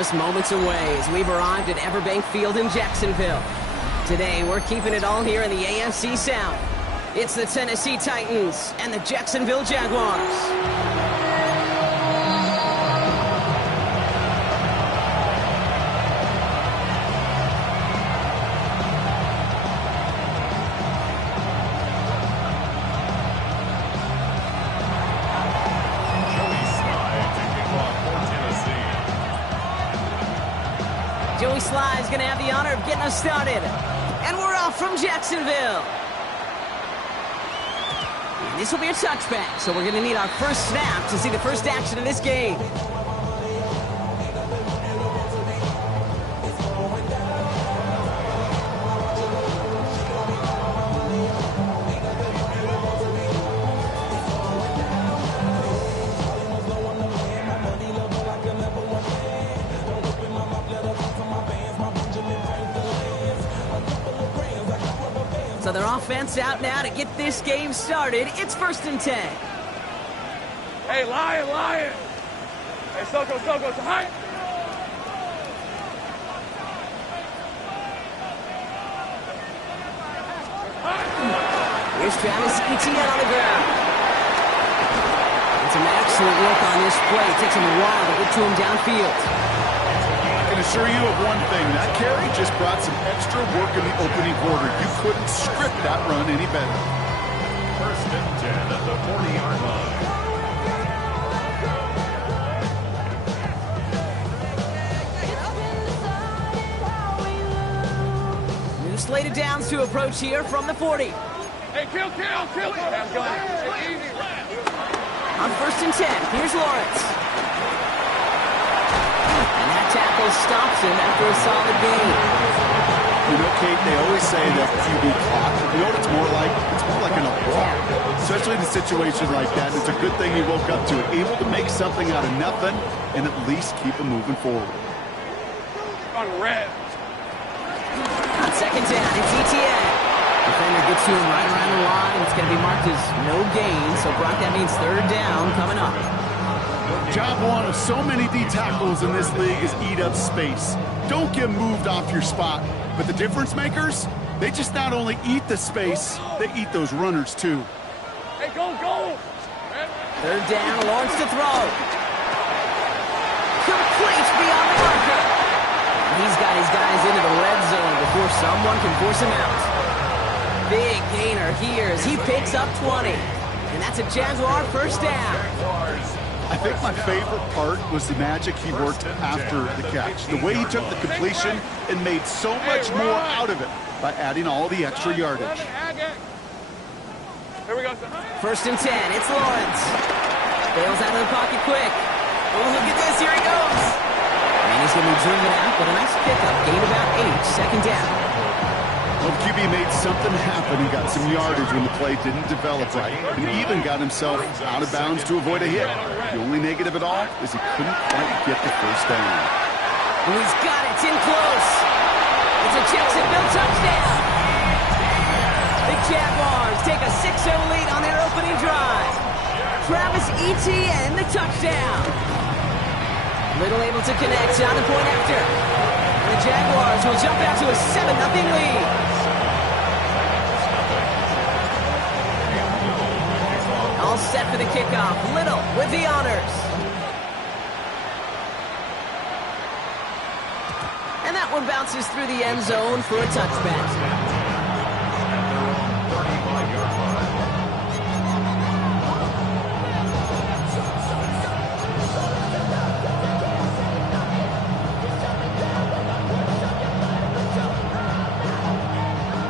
Just moments away as we've arrived at Everbank Field in Jacksonville. Today, we're keeping it all here in the AFC South. It's the Tennessee Titans and the Jacksonville Jaguars. Joey Slye is going to have the honor of getting us started. And we're off from Jacksonville. And this will be a touchback, so we're going to need our first snap to see the first action of this game. So their offense out now to get this game started. It's 1st and 10. Hey, Lion! Hey, Soko, hi! Here's Travis Etienne on the ground. And some excellent work on this play. It takes him a while to get to him downfield. I can assure you of one thing. That carry just brought some extra work in the opening quarter. You couldn't script that run any better. 1st and 10 at the 40-yard line. New slated downs to approach here from the 40. Hey, kill! On 1st and 10, here's Lawrence. And that tackle stops him after a solid gain. You know, Kate, they always say that QB clock. You know what it's more like? It's more like an alarm. Especially in a situation like that. It's a good thing he woke up to it. Able to make something out of nothing and at least keep him moving forward. On red. On 2nd down, it's Etienne. Defender gets to him right around the line. It's going to be marked as no gain. So, Brock, that means 3rd down coming up. Job one of so many D tackles in this league is eat up space. Don't get moved off your spot. But the difference makers, they just not only eat the space, they eat those runners too. Hey, go! 3rd down, Lawrence to throw. Complete beyond the marker. He's got his guys into the red zone before someone can force him out. Big gainer here as he picks up 20. And that's a Jaguar 1st down. I think my favorite part was the magic he worked after the catch. The way he took the completion and made so much more out of it by adding all the extra yardage. Here we go. 1st and 10, it's Lawrence. Bails out of the pocket quick. Oh, look at this, here he goes. And he's going to be driven out, but a nice pickup. Gain about 8, 2nd down. Well, the QB made something happen. He got some yardage when the play didn't develop right. And even got himself out of bounds to avoid a hit. The only negative at all is he couldn't quite get the 1st down. Oh, he's got it. It's in close. It's a Jacksonville touchdown. The Jaguars take a 6-0 lead on their opening drive. Travis Etienne, the touchdown. Little able to connect on the point after. The Jaguars will jump out to a 7-0 lead. All set for the kickoff. Little with the honors. And that one bounces through the end zone for a touchback.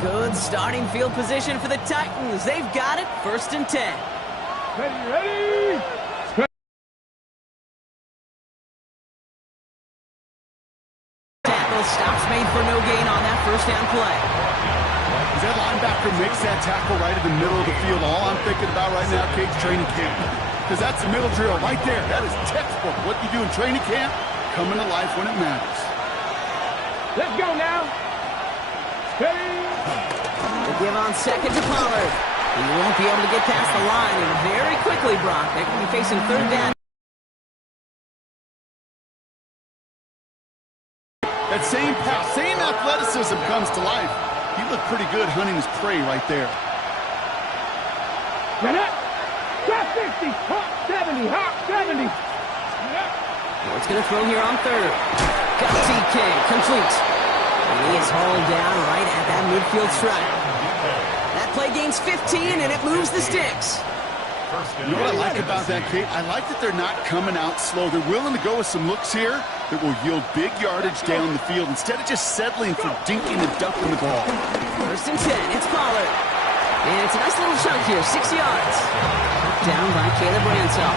Good starting field position for the Titans. They've got it. 1st and 10. Ready! Tackle stops made for no gain on that 1st down play. As that linebacker makes that tackle right in the middle of the field, all I'm thinking about right now, Kate's training camp. Because that's the middle drill right there. That is textbook. What you do in training camp, coming to life when it matters. Let's go now. Steady. The give on 2nd to Pollard. He won't be able to get past the line, and very quickly, Brock, they're going to be facing 3rd down. That same pass, same athleticism comes to life. He looked pretty good hunting his prey right there. Hot 60, hot 70, hot 70. Ward's going to throw here on third. Got DK, complete. And he is hauled down right at that midfield stripe. That play gains 15, and it moves the sticks. You know what I like about that, Kate? I like that they're not coming out slow. They're willing to go with some looks here that will yield big yardage down the field instead of just settling for dinking and ducking the ball. First and 10, it's Pollard. And it's a nice little chunk here, 6 yards. Down by Caleb Ransall.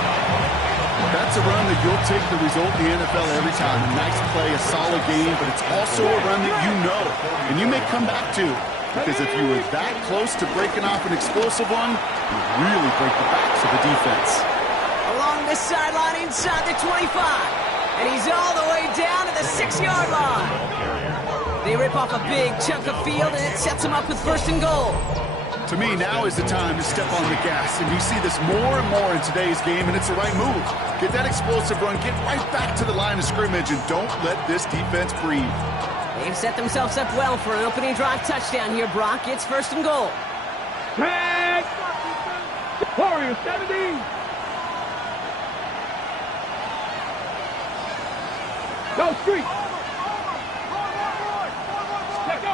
That's a run that you'll take the result in the NFL every time. A nice play, a solid game, but it's also a run that you know and you may come back to. Because if you were that close to breaking off an explosive one, you'd really break the backs of the defense. Along the sideline inside the 25. And he's all the way down to the 6-yard line. They rip off a big chunk of field, and it sets him up with first and goal. To me, now is the time to step on the gas. And you see this more and more in today's game, and it's the right move. Get that explosive run, get right back to the line of scrimmage, and don't let this defense breathe. They've set themselves up well for an opening drive touchdown here, Brock. It's first and goal. Tag! Warrior 70. Go street. Let's go.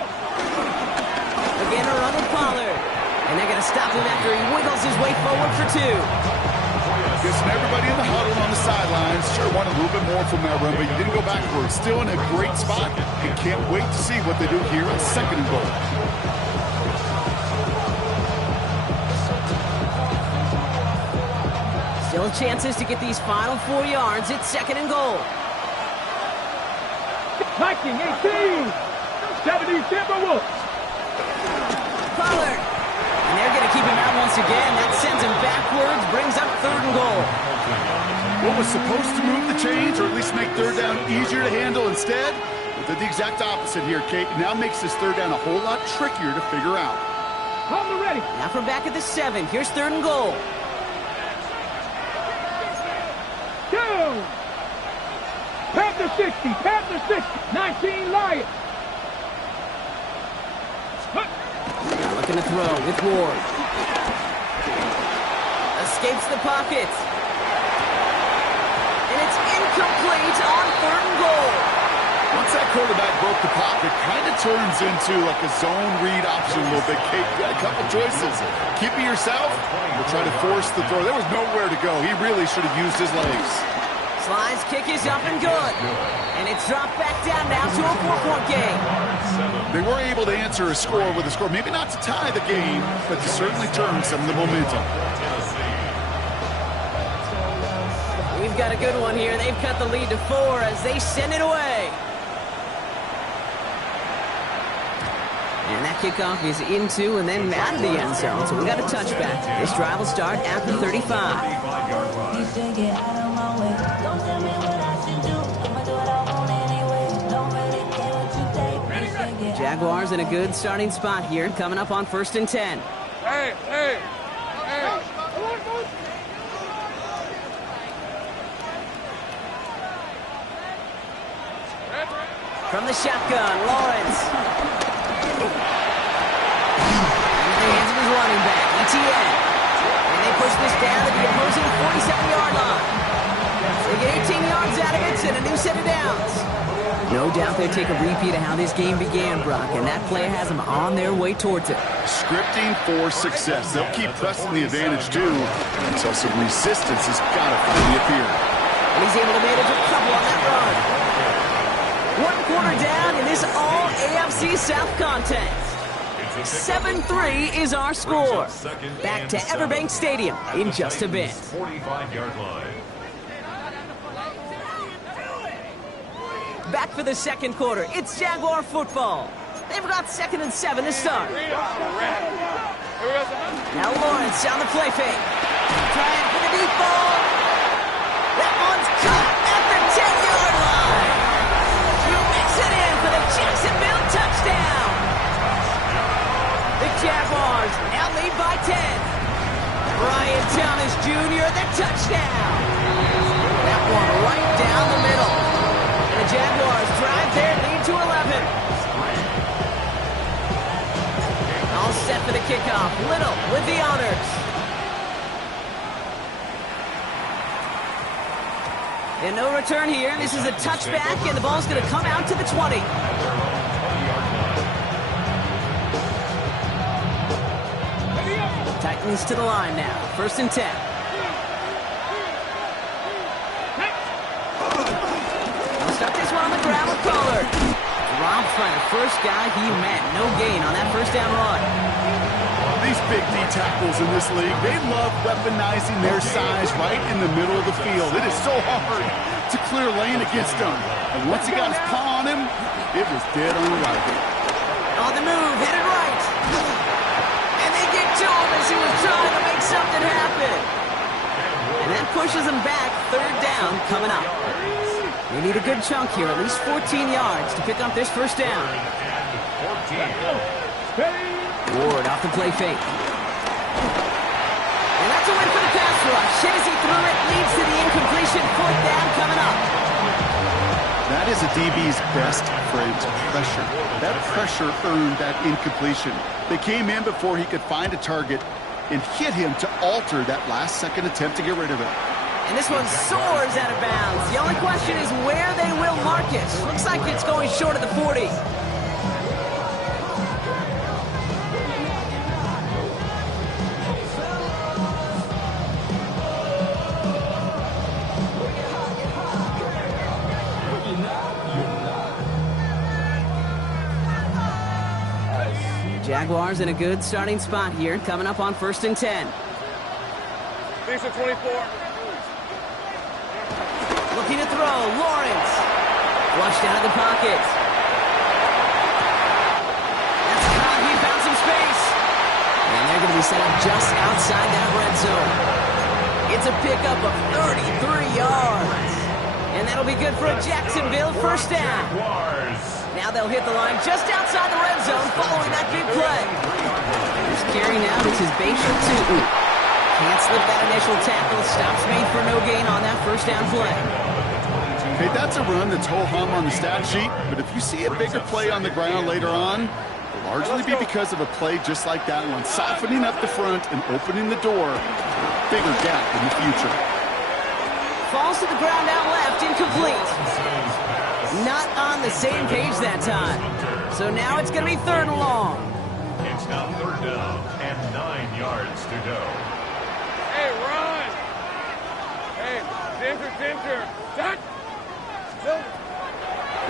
Again, a run with Pollard. And they're going to stop him after he wiggles his way forward for 2. Guessing everybody in the huddle on the sidelines sure wanted a little bit more from that run, but you didn't go backwards. Still in a great spot, and can't wait to see what they do here on second and goal. Still chances to get these final 4 yards. It's second and goal. Viking 18. 70 Timberwolves. Pollard. And they're going to keep him out once again. That sends him backwards, brings up third and goal. What was supposed to move the chains, or at least make third down easier to handle instead, did the exact opposite here, Kate. Now makes this third down a whole lot trickier to figure out. Hold the ready. Now from back at the 7. Here's third and goal. Go. Panther 60. Panther 60. 19 Lions. Now looking to throw with Ward. Escapes the pocket. And it's incomplete on third and goal. Once that quarterback broke the pocket, kind of turns into like a zone read option a little bit. Kate, you got a couple choices. Keep it yourself or try to force the throw. There was nowhere to go. He really should have used his legs. Slide's kick is up and good. And it's dropped back down now to a 4-point game. They were able to answer a score with a score. Maybe not to tie the game, but to certainly turn some of the momentum. We've got a good one here. They've cut the lead to 4 as they send it away. And that kickoff is into and then out of the end zone. So we got a touchback. This drive will start at the 35. Jaguars in a good starting spot here, coming up on first and 10. Hey, hey, hey. From the shotgun, Lawrence. In the hands of his running back, ETN. And they push this down to the opposing 47-yard line. They get 18 yards out of it and a new set of downs. No doubt they take a repeat of how this game began, Brock, and that play has them on their way towards it. Scripting for success. They'll keep pressing the advantage, too, until some resistance has got to finally appear. And he's able to manage a couple on that run. 1 quarter down in this all-AFC South contest. 7-3 is our score. Back to Everbank Stadium in just a bit. 45-yard line. Back for the second quarter. It's Jaguar football. They've got 2nd and 7 to start. Now Lawrence on the play fake. Trying for the deep ball. That one's caught at the 10-yard line. He makes it in for the Jacksonville touchdown. The Jaguars now lead by 10. Brian Thomas Jr., the touchdown. That one right down the middle. The Jaguars drive their lead to kickoff. Little with the honors. And no return here. This is a touchback, and the ball's going to come out to the 20. Titans to the line now. 1st and 10. He'll start this one on the ground with Pollard. Rob Fryner, first guy he met. No gain on that first down run. These big D tackles in this league, they love weaponizing their size right in the middle of the field. It is so hard to clear lane against them. And once he got his paw on him, it was dead on arrival. On the move, headed right. And they get to him as he was trying to make something happen. And that pushes him back. 3rd down coming up. They need a good chunk here, at least 14 yards to pick up this first down. 14. Ward off the play fake. And that's a win for the pass rush. Shazy threw it, leads to the incompletion. 4th down coming up. That is a DB's best friend, pressure. That pressure earned that incompletion. They came in before he could find a target and hit him to alter that last-second attempt to get rid of it. And this one soars out of bounds. The only question is where they will mark it. Looks like it's going short of the 40. Jaguars in a good starting spot here, coming up on 1st and 10. These are 24. Looking to throw, Lawrence. Flushed out of the pocket. That's caught, he found some space. And they're going to be set up just outside that red zone. It's a pickup of 33 yards. And that'll be good for a Jacksonville first down. Now they'll hit the line just outside the red zone following that big play. First carry now, this is Baker Tutu. Can't slip that initial tackle. Stops made for no gain on that first down play. Okay, that's a run that's ho-hum on the stat sheet, but if you see a bigger play on the ground later on, it'll largely be because of a play just like that one, softening up the front and opening the door for a bigger gap in the future. Falls to the ground out left, incomplete. Not on the same page that time. So now it's going to be 3rd and long. It's now 3rd down and 9 yards to go. Hey, run! Hey, Dinter. Done!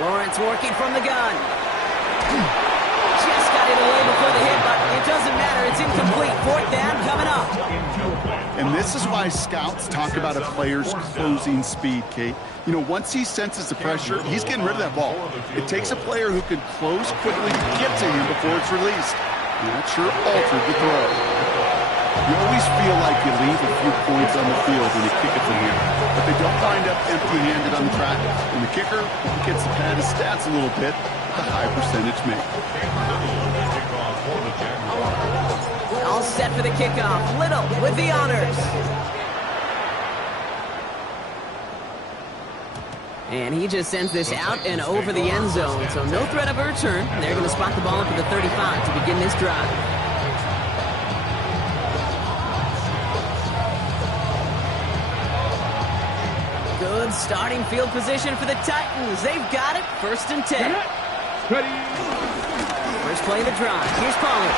Lawrence working from the gun. Just got it away before the hit, but it doesn't matter. It's incomplete. 4th down coming up. And this is why scouts talk about a player's closing speed, Kate. You know, once he senses the pressure, he's getting rid of that ball. It takes a player who can close quickly to get to him before it's released. And that sure altered the throw. You always feel like you leave a few points on the field when you kick it from here. But they don't wind up empty-handed on the track. And the kicker gets to pad his stats a little bit, the high percentage make. All set for the kickoff. Little with the honors. And he just sends this out and over the end zone. So no threat of a return. They're going to spot the ball up at the 35 to begin this drive. Good starting field position for the Titans. They've got it. 1st and 10. Ready. First play of the drive. Here's Pollard.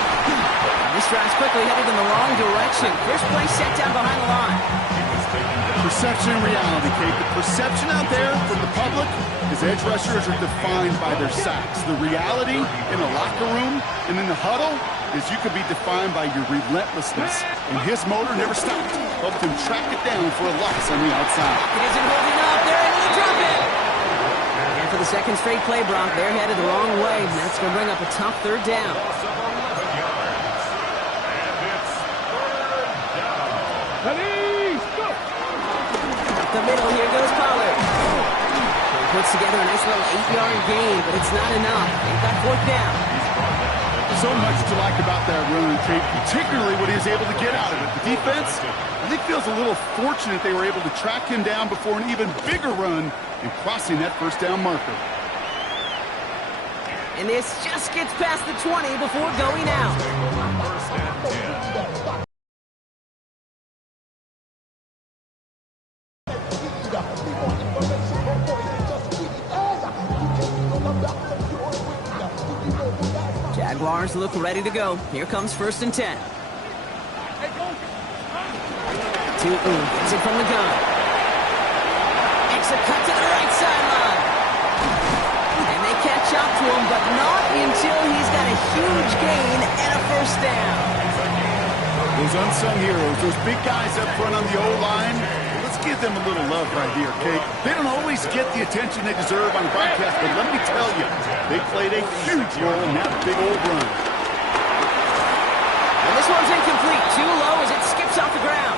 This drive's quickly headed in the wrong direction. First play set down behind the line. Perception and reality, Kate. The perception out there from the public is edge rushers are defined by their sacks. The reality in the locker room and in the huddle is you could be defined by your relentlessness. And his motor never stopped. Helped him track it down for a loss on the outside. It isn't holding up. They're able to drop it. And for the second straight play, Brock, they're headed the wrong way. And that's going to bring up a tough 3rd down. The middle, here goes Pollard. He puts together a nice little 8-yard gain, but it's not enough. They've got 4th down. So much to like about that run, Kate, particularly what he was able to get out of it. The defense, I think, feels a little fortunate they were able to track him down before an even bigger run and crossing that first down marker. And this just gets past the 20 before going out. First and 10. Jaguars look ready to go. Here comes first and 10. Tutu gets it from the gun. Makes a cut to the right sideline. And they catch up to him, but not until he's got a huge gain and a first down. Those unsung heroes, those big guys up front on the O-line, let's give them a little love right here, Kate. They don't always get the attention they deserve on the broadcast, but let me tell you, they played a huge role in that big old run. And this one's incomplete. Too low as it skips off the ground.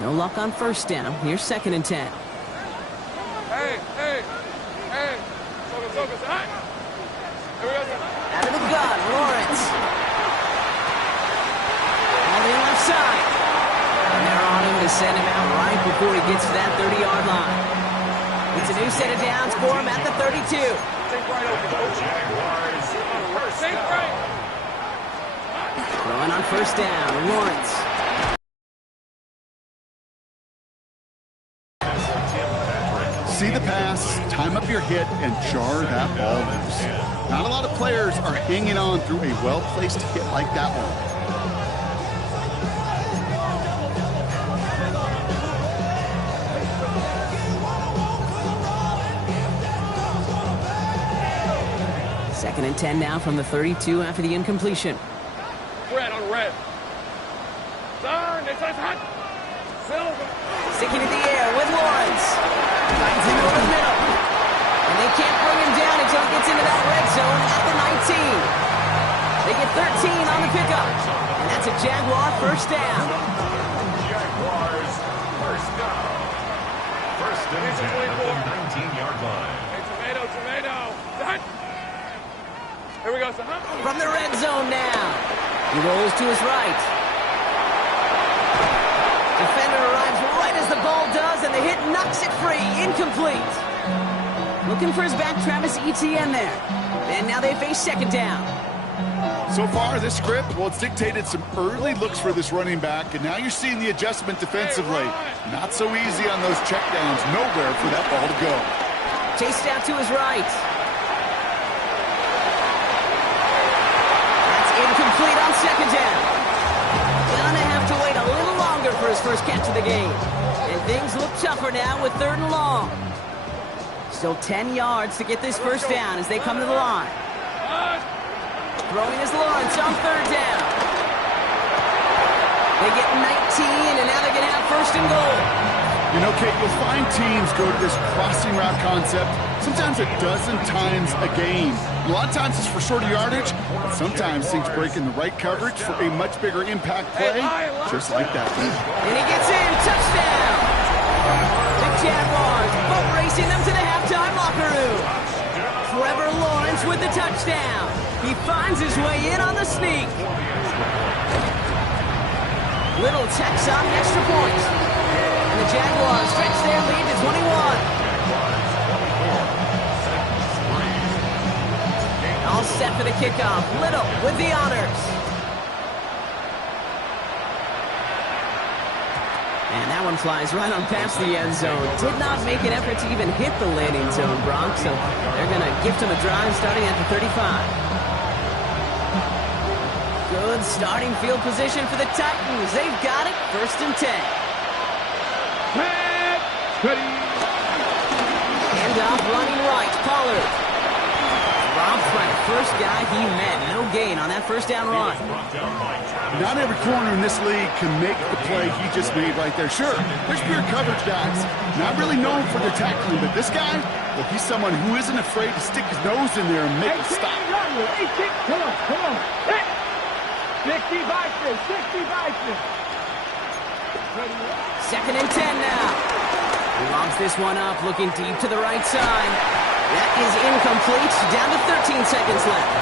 No luck on first down. Here's second and 10. Hey. Out of the gun, Lawrence. On the left side. And they're on him to send him out right before he gets to that 30-yard line. It's a new set of downs for him at the 32. Throwing on first down, Lawrence. See the pass, time up your hit, and jar that ball loose. Not a lot of players are hanging on through a well-placed hit like that one. Second and 10 now from the 32 after the incompletion. Red on red. Turn, it's hot. Silver. Sticking in the air with Lawrence. Finds him over the middle. And they can't bring him down until he gets into that red zone at the 19. They get 13 on the pickup. And that's a Jaguar first down. Jaguars first down. First and 10 at the 19-yard line. Hey, tomato. Hot. Here we go, son. From the red zone now. He rolls to his right. Defender arrives right as the ball does, and the hit knocks it free. Incomplete. Looking for his back, Travis Etienne there. And now they face second down. So far, this script, well, it's dictated some early looks for this running back, and now you're seeing the adjustment defensively. Not so easy on those checkdowns. Nowhere for that ball to go. Chased out to his right. That's incomplete on second down. Gonna have to wait a little longer for his first catch of the game. And things look tougher now with third and long. Still 10 yards to get this first down as they come to the line. Throwing is Lawrence on third down. They get 19, and now they're going to have first and goal. You know, Kate, you'll find teams go to this crossing route concept sometimes a dozen times a game. A lot of times it's for shorter yardage, but sometimes things break in the right coverage for a much bigger impact play, just like that. And he gets in, touchdown! The Jaguars boat racing them to the halftime locker room. Trevor Lawrence with the touchdown. He finds his way in on the sneak. Little tacks on the extra point. And the Jaguars stretch their lead to 21. All set for the kickoff. Little with the honors. And that one flies right on past the end zone. Did not make an effort to even hit the landing zone, Bronx. So they're going to gift him a drive starting at the 35. Good starting field position for the Titans. They've got it. First and 10. Hand off running right. Pollard. Robbed by the first guy he met. No gain on that first down run. Not every corner in this league can make the play he just made right there. Sure, there's pure coverage guys. Not really known for their tackling, but this guy, well, he's someone who isn't afraid to stick his nose in there and make a stop. Come on. 60 Vikings. Second and 10 now. He lobs this one up, looking deep to the right side. That is incomplete. Down to 13 seconds left.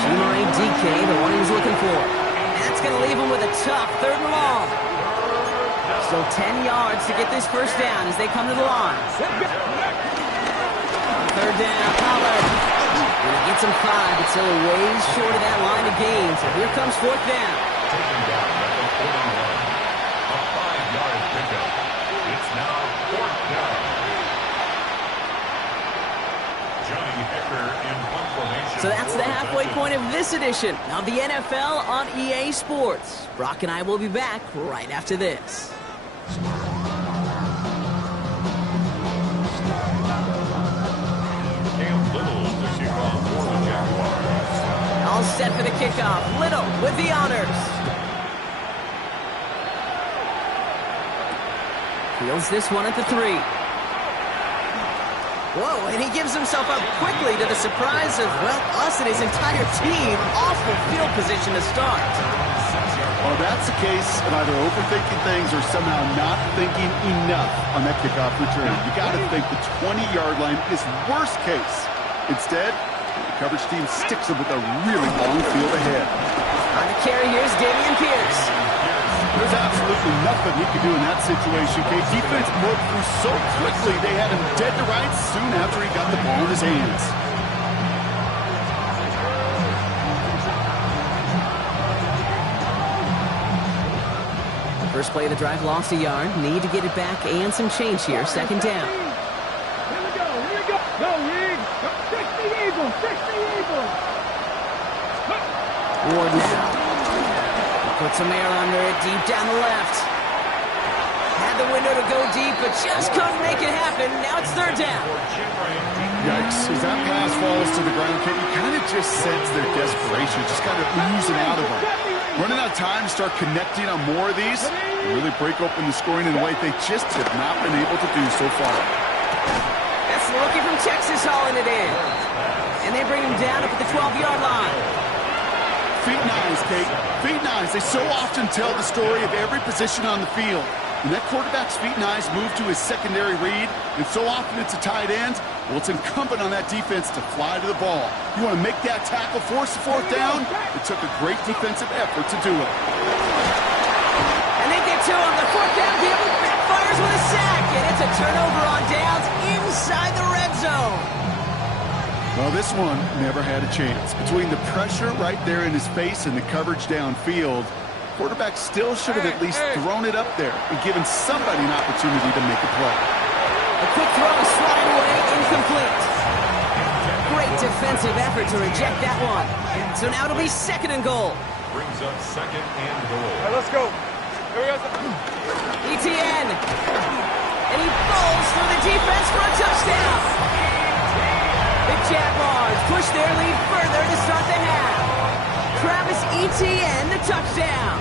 Chimere DK, the one he was looking for. That's going to leave him with a tough third and long. Still 10 yards to get this first down as they come to the line. Third down, Pollard. And he gets him 5, but still a ways short of that line of gain. So here comes fourth down. Taken down at the 41. A 5-yard pickup. It's now fourth down. Johnny Hecker in punt formation. So that's the halfway point of this edition of the NFL on EA Sports. Brock and I will be back right after this. Cam Little to kick off for the Jaguars. All set for the kickoff. Little with the honors. Fields this one at the 3. Whoa, and he gives himself up quickly to the surprise of, well, us and his entire team. Awful field position to start. Well, that's the case of either overthinking things or somehow not thinking enough on that kickoff return. You got to think the 20-yard line is worst case. Instead, the coverage team sticks them with a really long field ahead. On the carry, here's Dameon Pierce. There's absolutely nothing he could do in that situation, Kate. Defense broke through so quickly, they had him dead to rights soon after he got the ball in his hands. First play of the drive lost a yard. Need to get it back and some change here. Second down. Here we go, here we go. Go, Reed. Fix the Eagles, fix the Eagles. Ward now. Puts some air under it, deep down the left. Had the window to go deep, but just couldn't make it happen. Now it's third down. Yikes. As that pass falls to the ground, Kate, you kind of just sense their desperation, just kind of oozing out of them. Running out of time to start connecting on more of these and really break open the scoring in a way they just have not been able to do so far. That's the rookie from Texas hauling it in. And they bring him down up at the 12-yard line. Feet and eyes, Kate. Feet and eyes. They so often tell the story of every position on the field. When that quarterback's feet and eyes move to his secondary read, and so often it's a tight end, well, it's incumbent on that defense to fly to the ball. You want to make that tackle, force the fourth down? It took a great defensive effort to do it. And they get to him. The fourth down gamble backfires with a sack. And it's a turnover on downs inside the red zone. Well, this one never had a chance. Between the pressure right there in his face and the coverage downfield, quarterback still should have at least thrown it up there and given somebody an opportunity to make a play. A quick throw swatted away, incomplete. Great defensive effort to reject that one. So now it'll be second and goal. Brings up second and goal. All right, let's go. Here we go. ETN. And he bowls through the defense for a touchdown. The Jaguars push their lead further to start the half. Travis Etienne, the touchdown.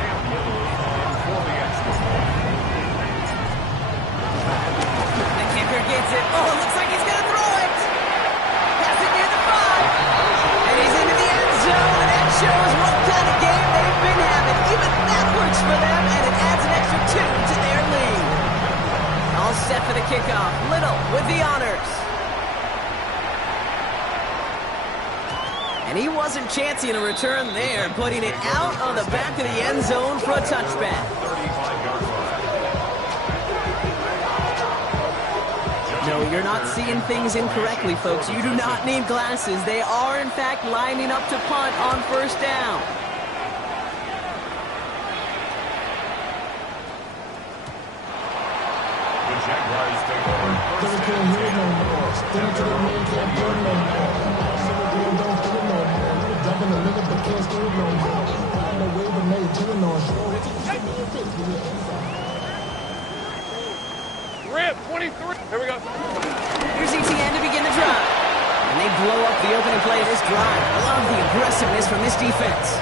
The kicker gets it. Oh, looks like he's going to throw it. Pass it near the 5. And he's into the end zone. And that shows what kind of game they've been having. Even that works for them, and it adds an extra 2 to their lead. All set for the kickoff. Little with the honors. And he wasn't chancing a return there, putting it out on the back of the end zone for a touchback. 35-yard line. No, you're not seeing things incorrectly, folks. You do not need glasses. They are, in fact, lining up to punt on first down. The Jaguars take over first and 10. Rip, 23. Here we go. Here's ETN to begin the drive. And they blow up the opening play of this drive. I love the aggressiveness from this defense.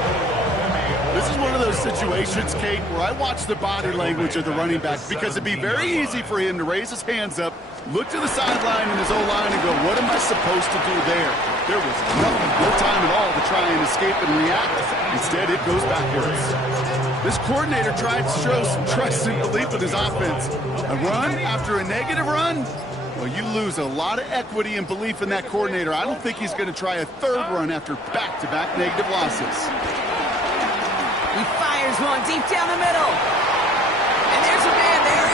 This is one of those situations, Kate, where I watch the body language of the running back because it'd be very easy for him to raise his hands up, look to the sideline in his O-line and go, what am I supposed to do there? There was no time at all to try and escape and react. Instead, it goes backwards. This coordinator tried to show some trust and belief in his offense. A run after a negative run? Well, you lose a lot of equity and belief in that coordinator. I don't think he's going to try a third run after back-to-back negative losses. He fires one deep down the middle. And there's a man there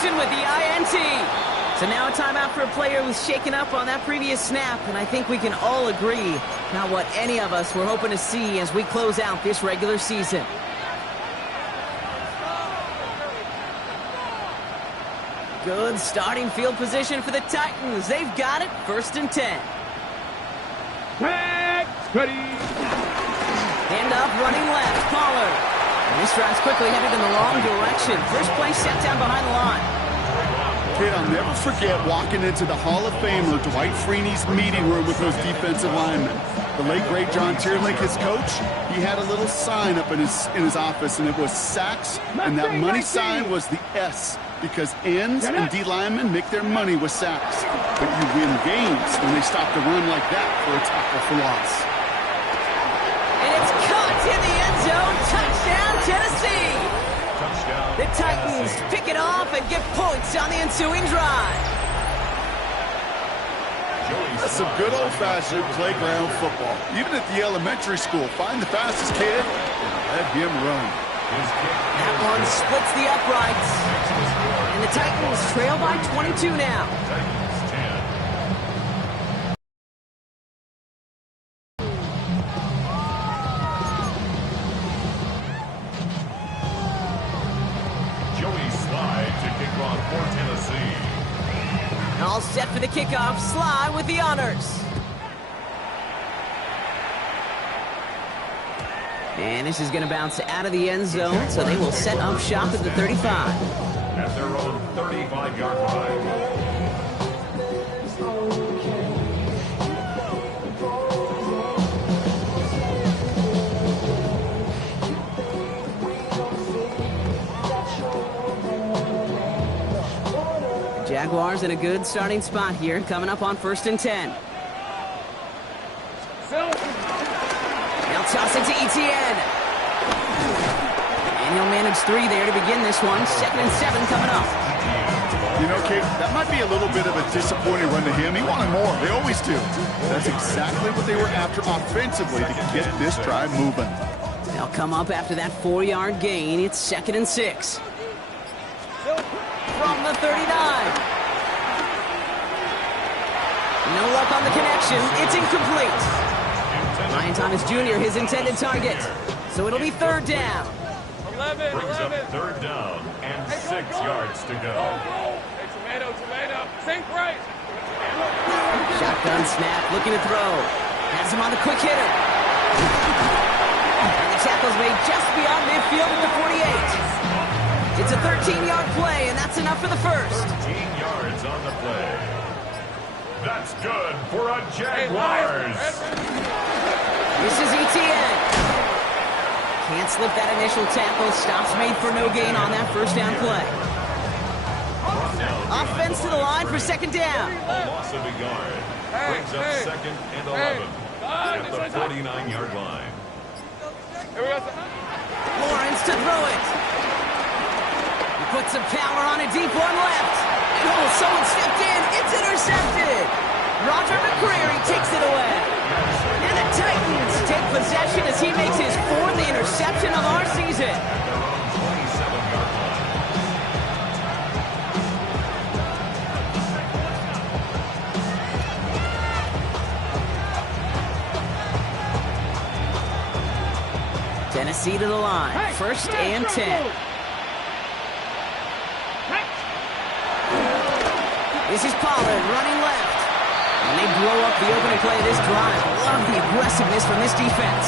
Anderson with the INT. So now a timeout for a player who's shaken up on that previous snap, and I think we can all agree not what any of us were hoping to see as we close out this regular season. Good starting field position for the Titans. They've got it, 1st and 10. Tag, ready. Hand off, running left, Pollard. And this drive's quickly headed in the wrong direction. First play set down behind the line. Kid, I'll never forget walking into the Hall of Famer Dwight Freeney's meeting room with those defensive linemen. The late, great John Tierlink, his coach, he had a little sign up in his office, and it was sacks, and that money sign was the S, because ends and D linemen make their money with sacks. But you win games when they stop the run like that for a tackle for loss. And it's caught in the end zone. Touchdown, Tennessee. Touchdown. The Titans pick it off and get points on the ensuing drive. That's some good old-fashioned playground football. Even at the elementary school, find the fastest kid, let him run. That one splits the uprights. And the Titans trail by 22 now. Titans 10. Joey Slye to kick off for Tennessee. All set for the kickoff. Slye with the honors. And this is going to bounce out of the end zone, so they will set up shop at the 35. At their own 35-yard line. Jaguars in a good starting spot here, coming up on 1st and 10. They'll toss it to Etienne. And he'll manage 3 there to begin this one. 2nd and 7 coming up. You know, Kate, that might be a little bit of a disappointing run to him. He wanted more. They always do. That's exactly what they were after offensively to get this drive moving. They'll come up after that 4-yard gain. It's 2nd and 6. From the 39. No luck on the connection. It's incomplete. Ryan Thomas Jr., his intended target. So it'll be 3rd down. 11. Brings up 3rd down and 6 yards to go. Hey, tomato. Think right. Shotgun snap, looking to throw. Has him on the quick hitter. And the tackle's made just beyond midfield at the 48. It's a 13-yard play, and that's enough for the first. 13 yards on the play. That's good for a Jaguars. This is Etienne. Can't slip that initial tackle. Stops made for no gain on that 1st down play. Offense to the line for 2nd down. A loss of a yard. Brings up 2nd and 11 at the 49-yard line. Here we go. Lawrence to throw it. He puts some power on a deep one left. And oh, someone stepped in. It's intercepted. Roger McCreary takes it away. And the Titans take possession as he makes his 4th interception of our season. Tennessee to the line. 1st and 10. This is Pollard running left. And they blow up the opening play of this drive. Love the aggressiveness from this defense.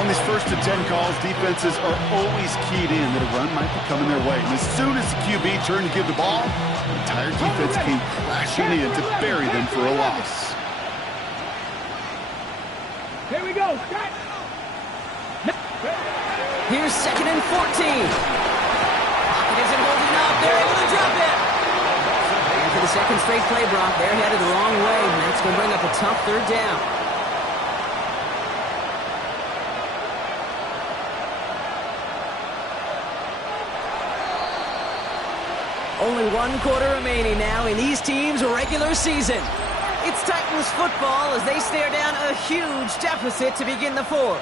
On these 1st and 10 calls, defenses are always keyed in that a run might be coming their way. And as soon as the QB turned to give the ball, the entire defense came crashing in to bury them for a loss. Here we go. Here's 2nd and 14. Pocket isn't holding up. They're able to drop it. And for the 2nd straight play, Brock, they're headed the wrong way. And that's going to bring up a tough 3rd down. Only 1 quarter remaining now in these teams' regular season. It's Titans football as they stare down a huge deficit to begin the 4th.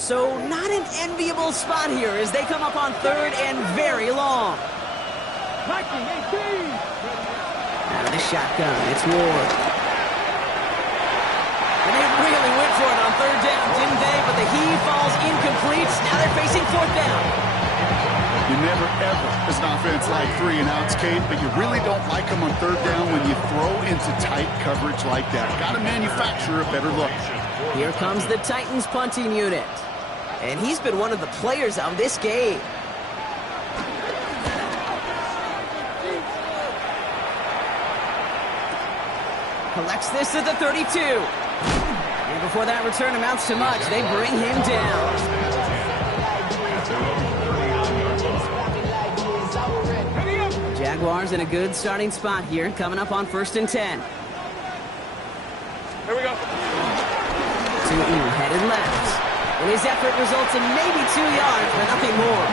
So not an enviable spot here as they come up on third and very long. Viking 18. Out of the shotgun, it's Ward. And they really went for it on third down, didn't they? But the heave falls incomplete. Now they're facing fourth down. You never, ever, as an offense, like 3 and outs, Kate, but you really don't like them on third down when you throw into tight coverage like that. Got to manufacture a better look. Here comes the Titans punting unit. And he's been one of the players of this game. Collects this at the 32. And before that return amounts to much, they bring him down. Jaguars in a good starting spot here, coming up on 1st and 10. Here we go. Tootin headed left. And his effort results in maybe 2 yards, but nothing more.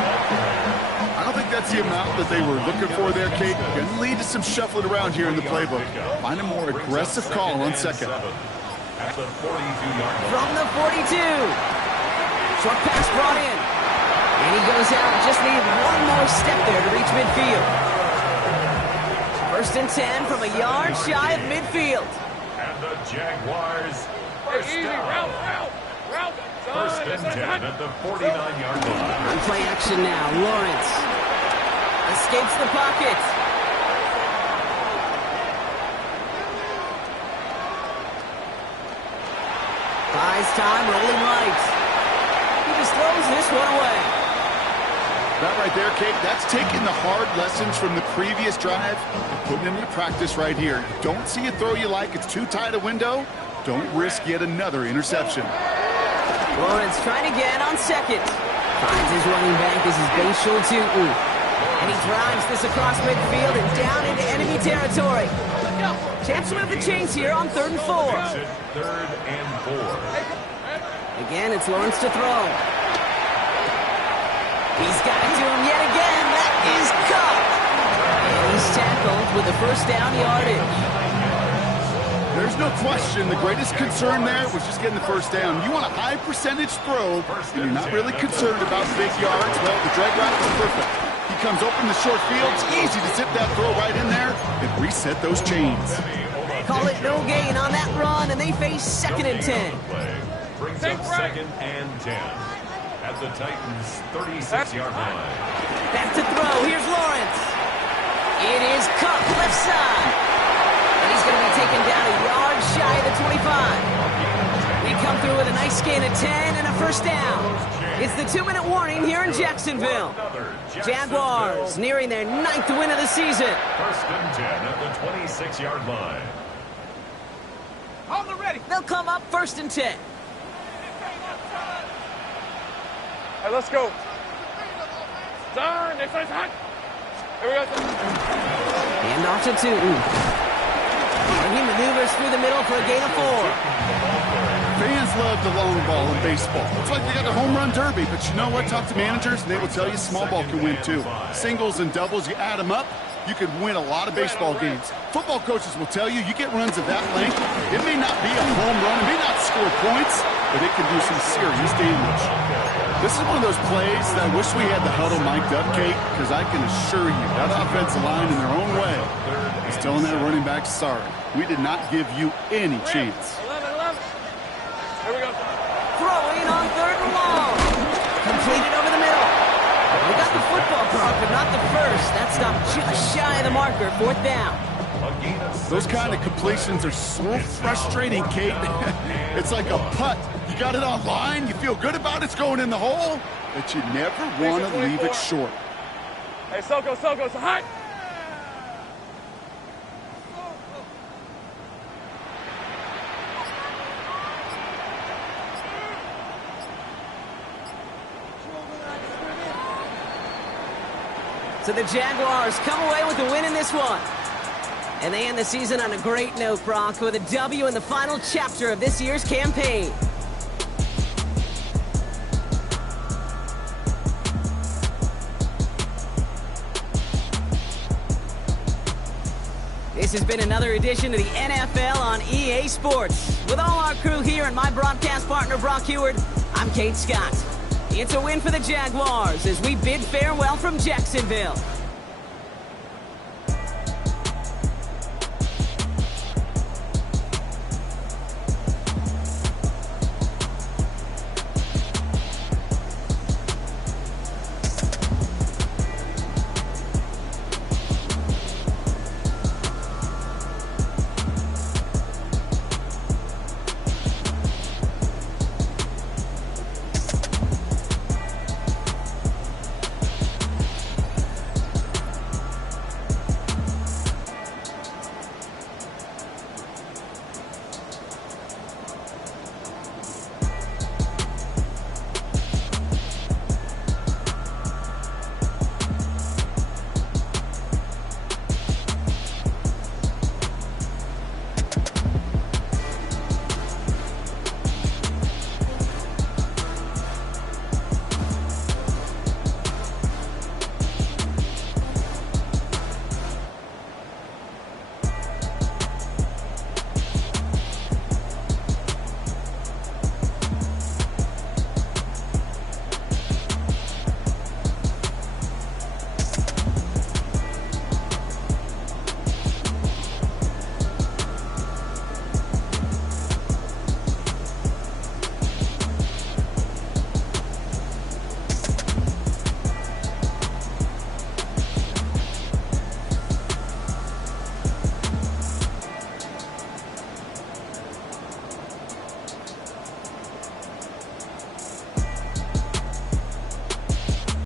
I don't think that's the amount that they were looking for there, Kate. Going to lead to some shuffling around here in the playbook. Find a more aggressive call on second. At the 42-yard line. From the 42. Short pass brought in. And he goes out. Just need one more step there to reach midfield. 1st and 10 from a yard shy of midfield. And the Jaguars first Easy, down. route. First and 10 at the 49-yard line. On play action now. Lawrence escapes the pocket. Buys time, rolling right. He just throws this one away. That right there, Kate, that's taking the hard lessons from the previous drive and putting it into practice right here. You don't see a throw you like, it's too tight a window, don't risk yet another interception. Lawrence trying again on second. Finds his running back. This is Bashul Tootin. And he drives this across midfield and down into enemy territory. Champs move the chains here on 3rd and 4. 3rd and 4. Again, it's Lawrence to throw. He's got it to him yet again. That is caught. And he's tackled with the first down yardage. There's no question the greatest concern there was just getting the first down. You want a high percentage throw, and you're not really concerned about big yards. Well, the drag route is perfect. He comes open the short field. It's easy to zip that throw right in there and reset those chains. Call it no gain on that run, and they face 2nd and 10. Brings up 2nd and 10 at the Titans' 36-yard line. Back to throw. Here's Lawrence. It is cut left side. And he's going to be taken down a yard shy of the 25. They come through with a nice gain of 10 and a first down. It's the 2-minute warning here in Jacksonville. Jaguars nearing their 9th win of the season. 1st and 10 at the 26-yard line. On the ready. They'll come up 1st and 10. Hey, let's go. Turn. This is hot. Here we go. Hand off to Tootin. And he maneuvers through the middle for a gain of 4. Fans love the long ball in baseball. It's like they got the home run derby, but you know what? Talk to managers, and they will tell you small ball can win too. Singles and doubles, you add them up, you could win a lot of baseball games. Football coaches will tell you, you get runs of that length, it may not be a home run, it may not score points, but it can do some serious damage. This is one of those plays that I wish we had the huddle mic'd up, Kate, because I can assure you that offensive line in their own way is telling that running back, sorry, we did not give you any chance. 11. Here we go. Throwing on 3rd and long. Completed over the middle. We got the football clock, but not the first. That stopped just shy of the marker. 4th down. Those kind of completions are so frustrating, Kate. It's like a putt. You got it on line, you feel good about it's going in the hole, but you never want to leave it short. Hey, Soko, so hot. So the Jaguars come away with the win in this one. And they end the season on a great note, Brock, with a W in the final chapter of this year's campaign. This has been another edition of the NFL on EA Sports. With all our crew here and my broadcast partner, Brock Heward, I'm Kate Scott. It's a win for the Jaguars as we bid farewell from Jacksonville.